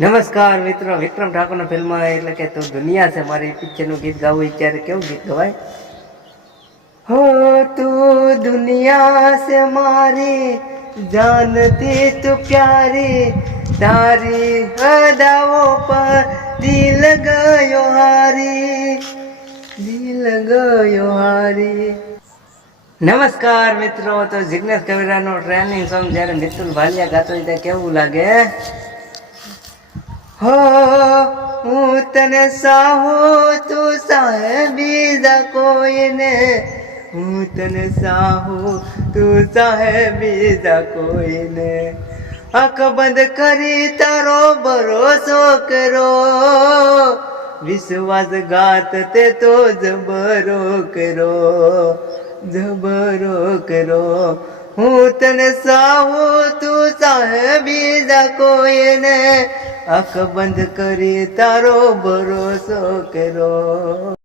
નમસ્કાર મિત્રો, વિક્રમ ઠાકોરના ફિલ્મ એટલે કે તું દુનિયા છે મારી પિક્ચરનું ગીત ગાવું ત્યારે કેવું ગીત ગવાય? હો, તું દુનિયા છે મારી, જાનતી તું પ્યારી, તારી હદાઓ પર દિલ ગયો હારી, દિલ ગયો હારી. નમસ્કાર મિત્રો, તો જિગ્નેશ કવિરાનો ટ્રેનિંગ સોંગ જ્યારે મિતુલ ભાલિયા ગાતો હોય કેવું લાગે? હો, હું તને સાહો તું સાહે બીજા કોઈને. હું તને સાહો તું સાહે બીજા કોઈને. આંખ બંધ કરી તારો ભરોસો કરો. વિશ્વાસઘાત તે તો જબરો કરો જબરો કરો. હું તને સાહુ તું સાહે બીજા કોઈને. આંખ બંધ કરી તારો ભરોસો કરો